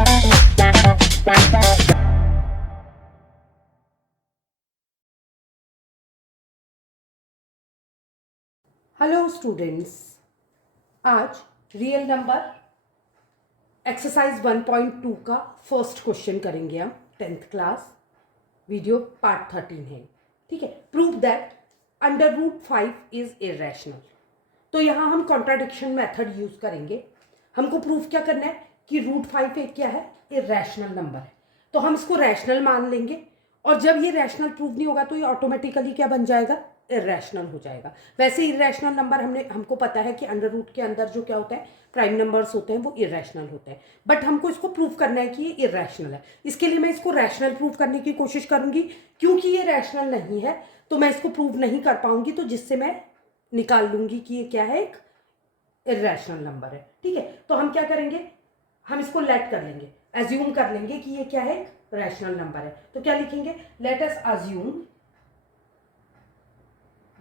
Hello students, आज real number exercise 1.2 का first question करेंगे हम। 10th क्लास वीडियो पार्ट 13 है। ठीक है। Prove that under root 5 is irrational. तो यहाँ हम कॉन्ट्राडिक्शन मेथड यूज करेंगे। हमको प्रूफ क्या करना है कि रूट 5 एक क्या है, इरेशनल नंबर है। तो हम इसको रैशनल मान लेंगे, और जब ये रैशनल प्रूव नहीं होगा तो ये ऑटोमेटिकली क्या बन जाएगा, इरेशनल हो जाएगा। वैसे इरेशनल नंबर हमको पता है कि अंडर रूट के अंदर जो क्या होता है, प्राइम नंबर्स होते हैं, वो इरेशनल होते हैं। बट हमको इसको प्रूव करना है कि ये इरेशनल है। इसके लिए मैं इसको रैशनल प्रूव करने की कोशिश करूंगी। क्योंकि ये रैशनल नहीं है तो मैं इसको प्रूव नहीं कर पाऊंगी, तो जिससे मैं निकाल लूंगी कि ये क्या है, एक इरेशनल नंबर है। ठीक है। तो हम क्या करेंगे, हम इसको लेट कर लेंगे, एज्यूम कर लेंगे कि ये क्या है, एक रैशनल नंबर है। तो क्या लिखेंगे, let us assume,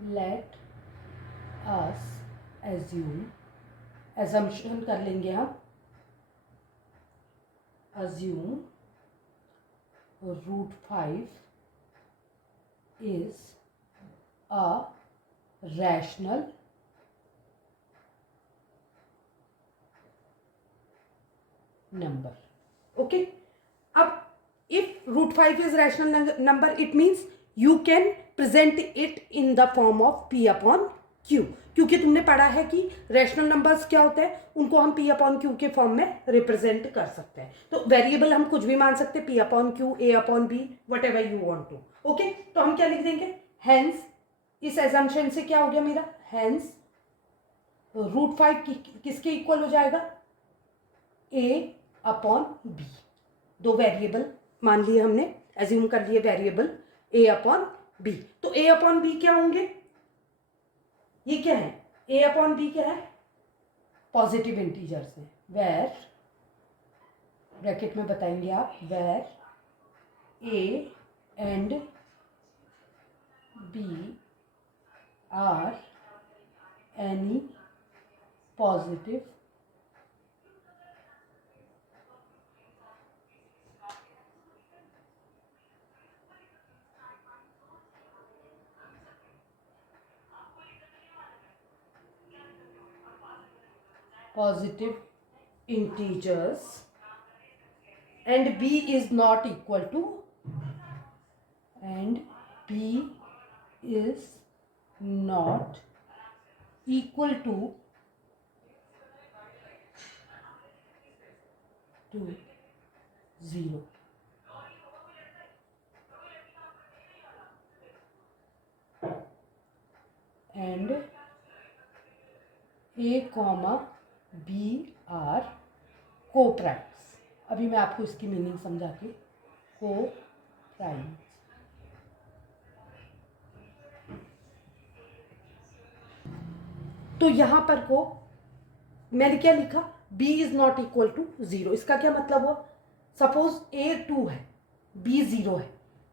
let us assume, assumption कर लेंगे हम, assume root 5 is a rational number. Okay. अब if root 5 is rational number, it means you can present it in the form of p upon q। क्योंकि तुमने पढ़ा है कि rational numbers क्या होते हैं, उनको हम p अपॉन q के फॉर्म में रिप्रेजेंट कर सकते हैं। तो वेरिएबल हम कुछ भी मान सकते हैं, p upon q, a upon b, whatever you want to. Okay. तो हम क्या लिख देंगे, हेंस, इस एजम्पशन से क्या हो गया मेरा, हेंस रूट 5 किसके इक्वल हो जाएगा, a अपॉन b। दो वेरिएबल मान लिए हमने, एज्यूम कर लिए वेरिएबल a अपॉन बी। तो a अपॉन बी क्या होंगे, ये क्या है, a अपॉन बी क्या है, पॉजिटिव इंटीजर्स है। वेर, ब्रैकेट में बताएंगे आप, where a and b are any positive integers and b is not equal to, and b is not equal to 0। and a comma B are coprimes. अभी मैं आपको इसकी मीनिंग समझाती हूँ। को-प्राइम्स, तो यहां पर को मैंने क्या लिखा, b is not equal to 0। इसका क्या मतलब हुआ, सपोज a 2 है, b 0 है,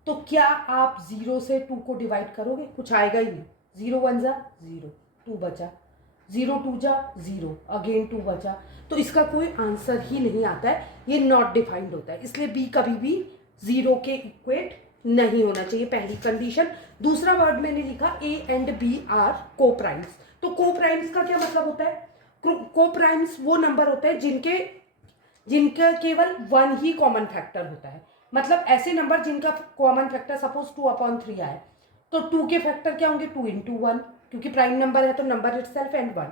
तो क्या आप 0 से 2 को डिवाइड करोगे, कुछ आएगा ही नहीं। 0 1 जा 0, 2 बचा, 0 2 जा 0, अगेन 2 बचा। तो इसका कोई आंसर ही नहीं आता है, ये नॉट डिफाइंड होता है। इसलिए b कभी भी 0 के इक्वेट नहीं होना चाहिए, पहली कंडीशन। दूसरा वर्ड मैंने लिखा a एंड b आर को प्राइम्स। तो को प्राइम्स का क्या मतलब होता है, को प्राइम्स वो नंबर होते हैं जिनका केवल 1 ही कॉमन फैक्टर होता है। मतलब ऐसे नंबर जिनका कॉमन फैक्टर सपोज 2 अपॉन 3 आए, तो 2 के फैक्टर क्या होंगे, 2 इंटू 1, क्योंकि प्राइम नंबर है तो नंबर इटसेल्फ एंड 1।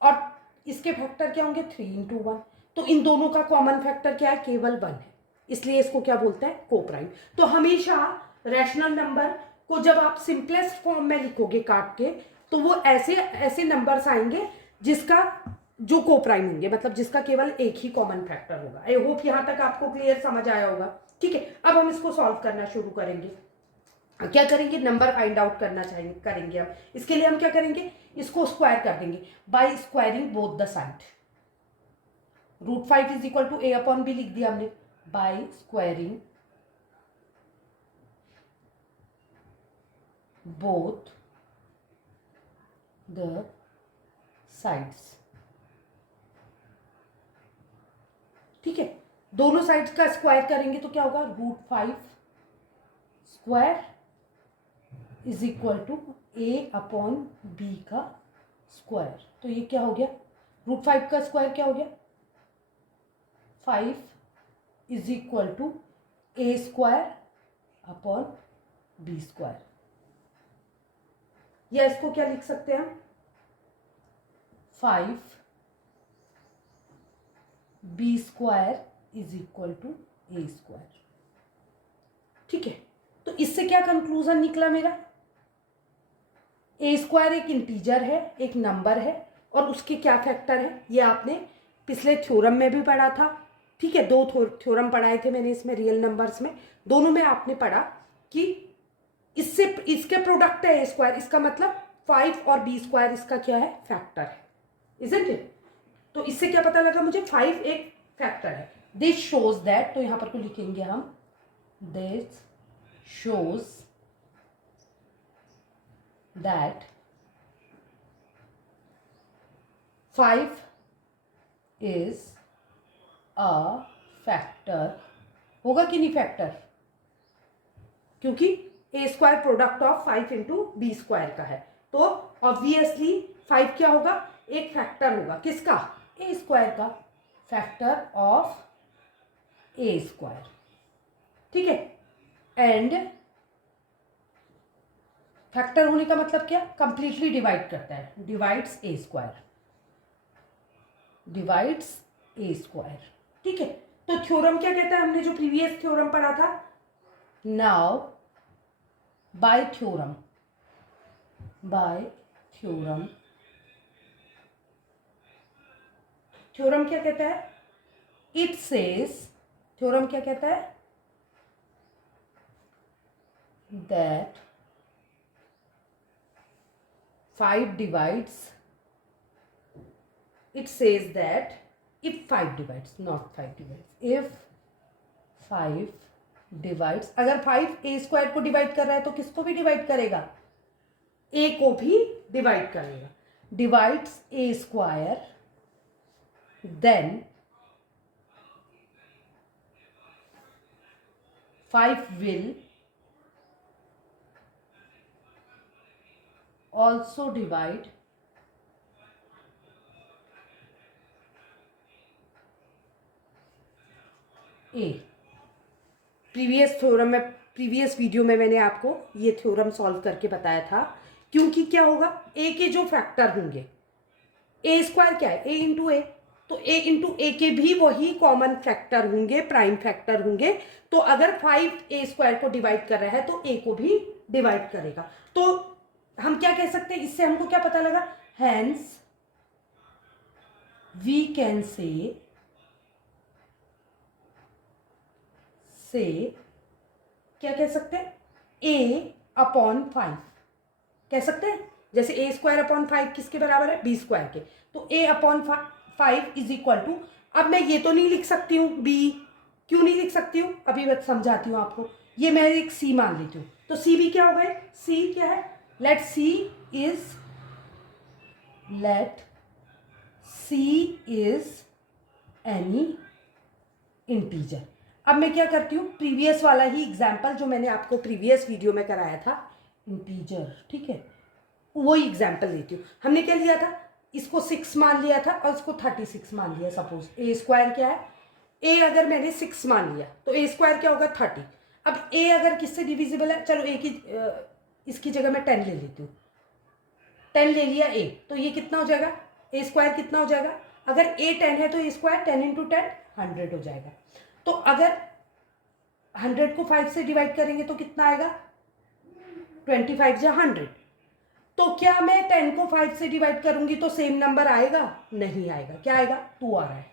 और इसके फैक्टर क्या होंगे, 3 इंटू 1। तो इन दोनों का कॉमन फैक्टर क्या है, केवल 1 है। इसलिए इसको क्या बोलते हैं, को प्राइम। तो हमेशा रैशनल नंबर को जब आप सिंपलेस्ट फॉर्म में लिखोगे काट के, तो वो ऐसे ऐसे नंबर्स आएंगे जिसका जो को प्राइम होंगे, मतलब जिसका केवल एक ही कॉमन फैक्टर होगा। आई होप यहां तक आपको क्लियर समझ आया होगा। ठीक है। अब हम इसको सॉल्व करना शुरू करेंगे। क्या करेंगे, नंबर फाइंड आउट करना चाहिए करेंगे हम। इसके लिए हम क्या करेंगे, इसको स्क्वायर कर देंगे by squaring both the side. Root 5 is equal to a upon b लिख दिया हमने, by squaring both the sides. ठीक है। दोनों साइड्स का स्क्वायर करेंगे तो क्या होगा, √5 square is equal to a/b का स्क्वायर। तो ये क्या हो गया, √5 का स्क्वायर क्या हो गया, 5 इज इक्वल टू a²/b²। या इसको क्या लिख सकते हैं हम, 5b² is equal to a²। ठीक है, तो इससे क्या कंक्लूजन निकला मेरा, a² एक इंटीजर है, एक नंबर है, और उसके क्या फैक्टर है, ये आपने पिछले थ्योरम में भी पढ़ा था। ठीक है, 2 थ्योरम पढ़ाए थे मैंने इसमें, रियल नंबर्स में, दोनों में आपने पढ़ा कि इससे इसके प्रोडक्ट है a², इसका मतलब 5 और b² इसका क्या है, फैक्टर है, इजंट इट। तो इससे क्या पता लगा मुझे, 5 एक फैक्टर है। दिस शोज दैट, तो यहां पर को लिखेंगे हम, this shows that 5 is a factor, होगा कि नहीं फैक्टर, क्योंकि a² product of 5 into b² का है, तो ऑब्वियसली 5 क्या होगा, एक फैक्टर होगा, किसका, a² का, फैक्टर ऑफ a²। ठीक है, एंड फैक्टर होने का मतलब क्या, कंप्लीटली डिवाइड करता है, डिवाइड्स a², डिवाइड्स a²। ठीक है, तो थ्योरम क्या कहता है, हमने जो प्रीवियस थ्योरम पढ़ा था, नाउ बाय थ्योरम, थ्योरम क्या कहता है, इट सेज, थ्योरम क्या कहता है, that 5 divides, it says that if 5 divides, not 5 divides, if 5 divides, अगर 5 a² को डिवाइड कर रहा है तो किसको भी डिवाइड करेगा, a को भी डिवाइड करेगा, divides a², then 5 will also divide a। Previous theorem में, प्रीवियस वीडियो में मैंने आपको ये थ्योरम सॉल्व करके बताया था, क्योंकि क्या होगा, a के जो फैक्टर होंगे, a² क्या है, a इंटू ए, तो a इंटू ए के भी वही कॉमन फैक्टर होंगे, प्राइम फैक्टर होंगे। तो अगर 5 a² को डिवाइड कर रहा है तो a को भी डिवाइड करेगा। तो हम क्या कह सकते हैं, इससे हमको क्या पता लगा, हैंस वी कैन से क्या कह सकते हैं, a/5 कह सकते हैं, जैसे a²/5 किसके बराबर है, b² के, तो a/5 इज इक्वल टू, अब मैं ये तो नहीं लिख सकती हूँ b, क्यों नहीं लिख सकती हूँ, अभी मैं समझाती हूँ आपको, ये मैं एक c मान लेती हूँ, तो c भी क्या हो गए, c क्या है, let c is any integer. अब मैं क्या करती हूँ, प्रीवियस वाला ही एग्जाम्पल जो मैंने आपको प्रीवियस वीडियो में कराया था, इंटीजर, ठीक है, वही एग्जाम्पल लेती हूँ। हमने क्या लिया था, इसको 6 मान लिया था और इसको 36 मान लिया, सपोज a² क्या है, a अगर मैंने 6 मान लिया तो a² क्या होगा, 30। अब a अगर किससे डिविजिबल है, चलो a की इसकी जगह मैं 10 ले लेती हूँ, 10 ले लिया a, तो ये कितना हो जाएगा, a² कितना हो जाएगा, अगर a 10 है तो a² 10 इंटू 10 100 हो जाएगा। तो अगर 100 को 5 से डिवाइड करेंगे तो कितना आएगा, 25 या 100। तो क्या मैं 10 को 5 से डिवाइड करूंगी तो सेम नंबर आएगा, नहीं आएगा, क्या आएगा, 2 आ रहा है,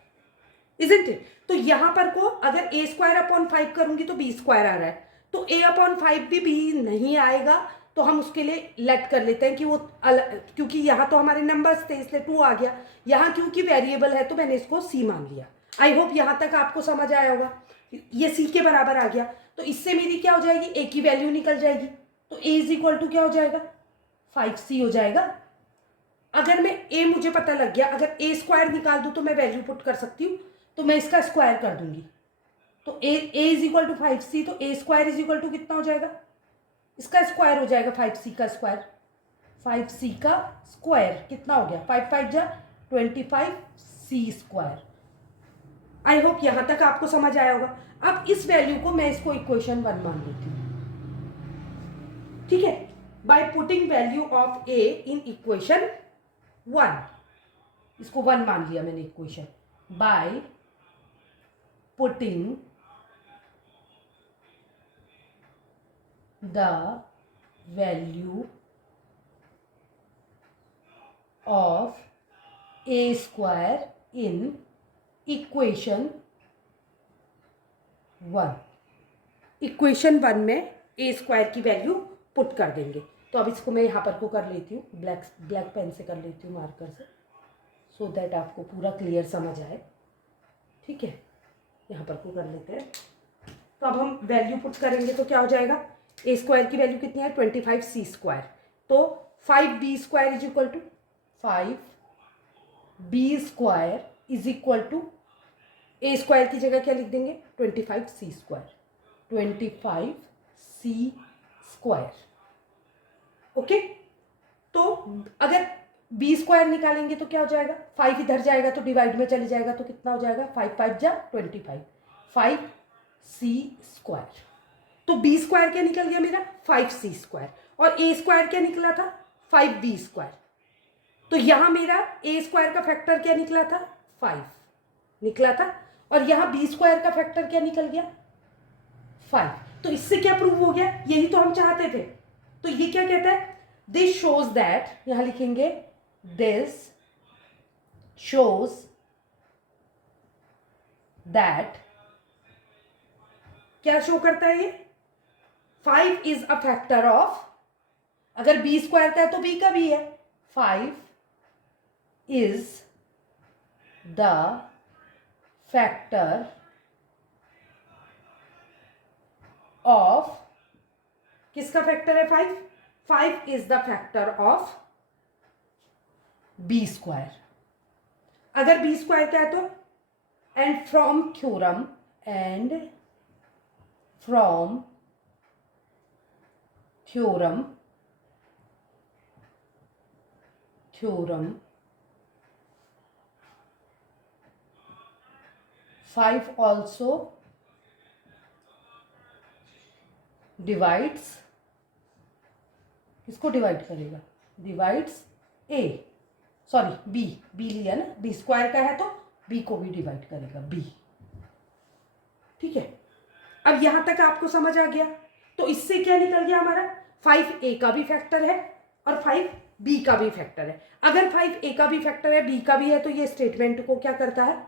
इजंट इट। तो यहां पर को अगर a²/5 करूंगी तो b² आ रहा है, तो a/5 भी b नहीं आएगा, तो हम उसके लिए लेट कर लेते हैं कि वो क्योंकि यहाँ तो हमारे नंबर्स थे इसलिए 2 आ गया, यहाँ क्योंकि वेरिएबल है तो मैंने इसको c मान लिया। आई होप यहाँ तक आपको समझ आया होगा, ये c के बराबर आ गया, तो इससे मेरी क्या हो जाएगी, a की वैल्यू निकल जाएगी, तो a इज इक्वल टू क्या हो जाएगा, 5c हो जाएगा। अगर मैं a मुझे पता लग गया, अगर a² निकाल दूं तो मैं वैल्यू पुट कर सकती हूँ, तो मैं इसका स्क्वायर कर दूंगी, तो ए इज इक्वल टू 5c, तो ए स्क्वायर इज इक्वल टू कितना हो जाएगा, इसका स्क्वायर हो जाएगा 5c का स्क्वायर, 5c का स्क्वायर कितना हो गया, 5 5 जा 25c स्क्वायर। आई होप यहां तक आपको समझ आया होगा। अब इस वैल्यू को मैं इसको इक्वेशन 1 मान लेती हूँ, ठीक है, by putting value of A in equation 1, इसको 1 मान लिया मैंने equation, by putting the value of A square in equation 1, equation 1 में ए स्क्वायर की वैल्यू पुट कर देंगे। तो अब इसको मैं यहाँ पर को कर लेती हूँ, ब्लैक पेन से कर लेती हूँ, मार्कर से, सो दैट आपको पूरा क्लियर समझ आए, ठीक है। यहाँ पर को कर लेते हैं। तो अब हम वैल्यू पुट करेंगे तो क्या हो जाएगा, ए स्क्वायर की वैल्यू कितनी है 25c स्क्वायर, तो 5b square is equal to 5b square is equal to a square की जगह क्या लिख देंगे 25c square, 25c square, okay. तो अगर बी स्क्वायर निकालेंगे तो क्या हो जाएगा, 5 इधर जाएगा तो डिवाइड में चले जाएगा, तो कितना हो जाएगा 5 5 जा 25, 5c स्क्वायर। तो बी स्क्वायर क्या निकल गया मेरा 5c स्क्वायर, और ए स्क्वायर क्या निकला था 5b स्क्वायर। तो यहां मेरा ए स्क्वायर का फैक्टर क्या निकला था 5 निकला था, और यहां बी स्क्वायर का फैक्टर क्या निकल गया 5। तो इससे क्या प्रूव हो गया, यही तो हम चाहते थे। तो ये क्या कहता है, दिस शोज दैट, यहां लिखेंगे दिस शोज दैट, क्या शो करता है ये 5 इज अ फैक्टर ऑफ, अगर बी स्क्वायर का है तो बी का भी है, 5 इज द फैक्टर ऑफ, किसका फैक्टर है 5, 5 is the factor of b square. अगर बी स्क्वायर क्या है तो, and from theorem, and from theorem, theorem 5 also divides, किसको डिवाइड करेगा, डिवाइड्स ए, सॉरी बी लिया ना, बी स्क्वायर का है तो बी को भी डिवाइड करेगा बी, ठीक है। अब यहां तक आपको समझ आ गया। तो इससे क्या निकल गया हमारा, 5 ए का भी फैक्टर है और 5 बी का भी फैक्टर है। अगर 5 ए का भी फैक्टर है बी का भी है तो ये स्टेटमेंट को क्या करता है,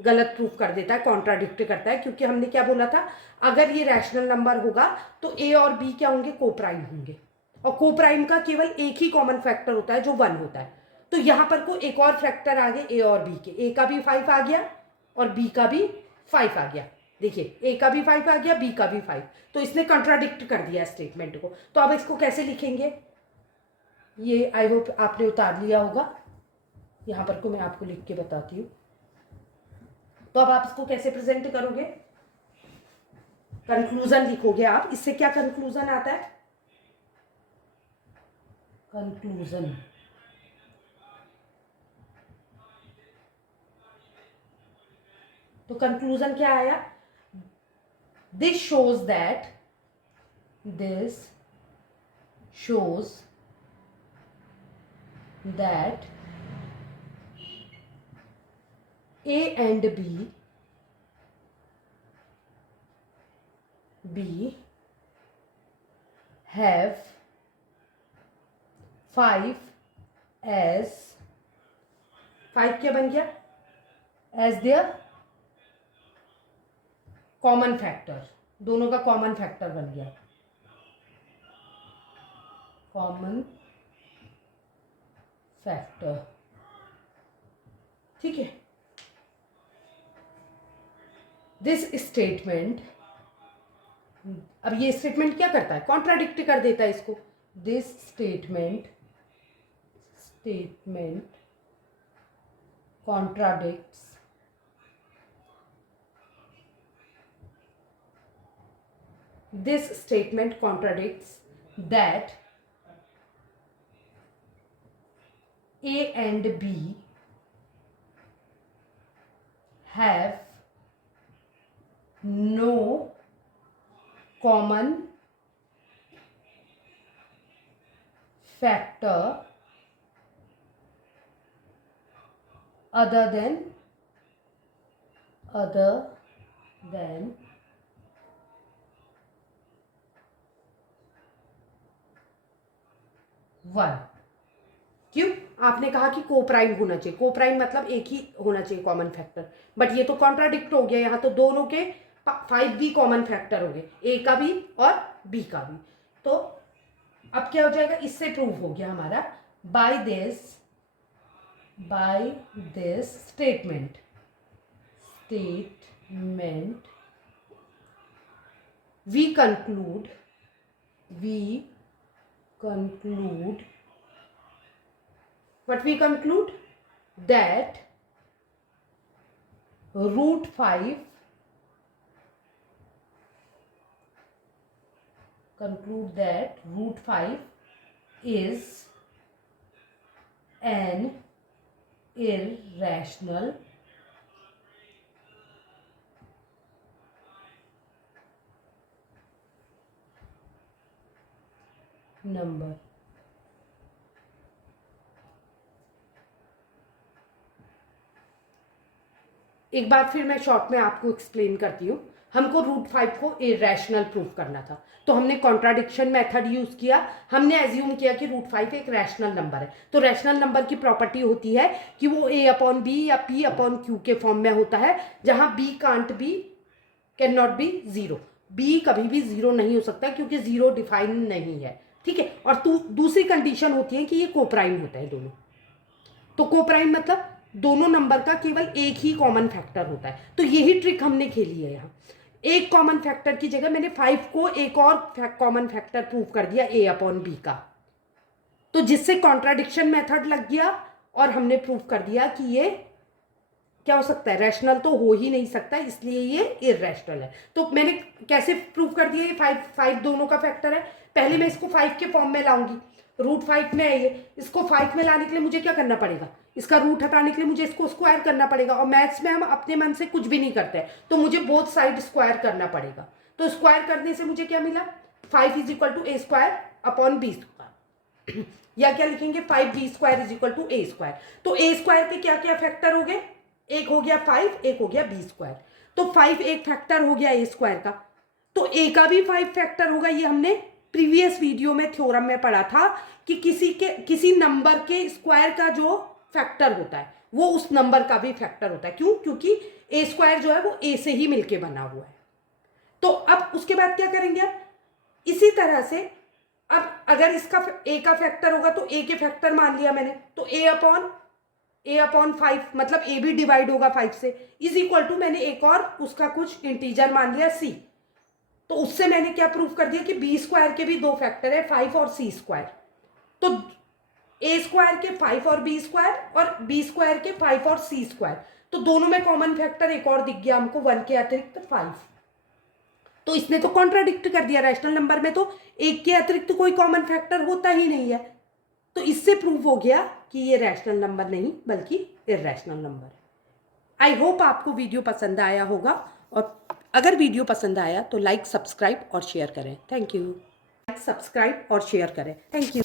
गलत प्रूफ कर देता है, कॉन्ट्राडिक्ट करता है, क्योंकि हमने क्या बोला था, अगर ये रैशनल नंबर होगा तो ए और बी क्या होंगे, कोप्राइम होंगे, और कोप्राइम का केवल एक ही कॉमन फैक्टर होता है जो 1 होता है। तो यहां पर को एक और फैक्टर आ गए ए और बी के, ए का भी 5 आ गया और बी का भी 5 आ गया, देखिए ए का भी 5 आ गया, बी का भी 5, तो इसने कॉन्ट्राडिक्ट कर दिया स्टेटमेंट को। तो अब इसको कैसे लिखेंगे, ये आई होप आपने उतार लिया होगा, यहां पर को मैं आपको लिख के बताती हूँ। तो अब आप इसको कैसे प्रेजेंट करोगे, कंक्लूजन लिखोगे आप, इससे क्या कंक्लूजन आता है, कंक्लूजन, तो कंक्लूजन क्या आया, this shows that, this shows that A and B have 5 as 5 क्या बन गया, एज देयर कॉमन फैक्टर, दोनों का कॉमन फैक्टर बन गया, कॉमन फैक्टर, ठीक है। दिस स्टेटमेंट, अब ये स्टेटमेंट क्या करता है, कॉन्ट्राडिक्ट कर देता है इसको, this statement contradicts this statement contradicts that A and B have no common factor other than 1। क्यों? आपने कहा कि कोप्राइम होना चाहिए, कोप्राइम मतलब एक ही होना चाहिए कॉमन फैक्टर, बट ये तो कॉन्ट्राडिक्ट हो गया, यहाँ तो दोनों के 5 भी कॉमन फैक्टर हो गए, ए का भी और बी का भी। तो अब क्या हो जाएगा, इससे प्रूव हो गया हमारा by this statement we conclude what we conclude that root 5 is an irrational number। एक बार फिर मैं शॉर्ट में आपको एक्सप्लेन करती हूँ। हमको रूट 5 को इरेशनल प्रूव करना था, तो हमने कॉन्ट्राडिक्शन मेथड यूज किया। हमने एज्यूम किया कि रूट 5 एक रैशनल नंबर है। तो रैशनल नंबर की प्रॉपर्टी होती है कि वो a/b या p/q के फॉर्म में होता है, जहां b can not be 0। b कभी भी 0 नहीं हो सकता क्योंकि 0 डिफाइन नहीं है, ठीक है। और दूसरी कंडीशन होती है कि ये कोप्राइम होता है दोनों। तो कोप्राइम मतलब दोनों नंबर का केवल एक ही कॉमन फैक्टर होता है। तो यही ट्रिक हमने खेली है। यहाँ एक कॉमन फैक्टर की जगह मैंने 5 को एक और कॉमन फैक्टर प्रूव कर दिया a/b का, तो जिससे कॉन्ट्राडिक्शन मेथड लग गया और हमने प्रूव कर दिया कि ये क्या हो सकता है, रैशनल तो हो ही नहीं सकता, इसलिए ये इररेशनल है। तो मैंने कैसे प्रूव कर दिया, ये 5 दोनों का फैक्टर है। पहले मैं इसको 5 के फॉर्म में लाऊंगी, रूट 5 में है ये, इसको 5 में लाने के लिए मुझे क्या करना पड़ेगा, इसका रूट हटाने के लिए मुझे इसको स्क्वायर करना पड़ेगा। और मैथ्स में हम अपने मन से कुछ भी नहीं करते हैं, तो मुझे बोथ साइड स्क्वायर करना पड़ेगा। तो स्क्वायर करने से मुझे क्या मिला, 5 = a²/b²। या क्या लिखेंगे, 5b² = a²। तो a² के क्या क्या फैक्टर हो गए, एक हो गया 5, एक हो गया b²। तो 5 एक फैक्टर हो गया a² का, तो a का भी 5 फैक्टर होगा। ये हमने प्रीवियस वीडियो में थ्योरम में पढ़ा था कि किसी नंबर के स्क्वायर का जो फैक्टर होता है वो उस नंबर का भी फैक्टर होता है। क्यों? क्योंकि a² जो है वो a से ही मिलके बना हुआ है। तो अब उसके बाद क्या करेंगे, अब इसी तरह से अब अगर इसका a का फैक्टर होगा तो a के फैक्टर मान लिया मैंने, तो a/5 मतलब a भी डिवाइड होगा 5 से, = मैंने एक और उसका कुछ इंटीजर मान लिया c। तो उससे मैंने क्या प्रूफ कर दिया कि b² के भी 2 फैक्टर है, 5 और c²। तो a² के 5 और b² और b² के 5 और c²। तो दोनों में कॉमन फैक्टर एक और दिख गया हमको, 1 के अतिरिक्त 5। तो इसने तो कॉन्ट्राडिक्ट कर दिया, रैशनल नंबर में तो एक के अतिरिक्त कोई कॉमन फैक्टर होता ही नहीं है। तो इससे प्रूव हो गया कि ये रैशनल नंबर नहीं बल्कि इररेशनल नंबर है। आई होप आपको वीडियो पसंद आया होगा, और अगर वीडियो पसंद आया तो लाइक, सब्सक्राइब और शेयर करें। Thank you. लाइक, सब्सक्राइब और शेयर करें। Thank you.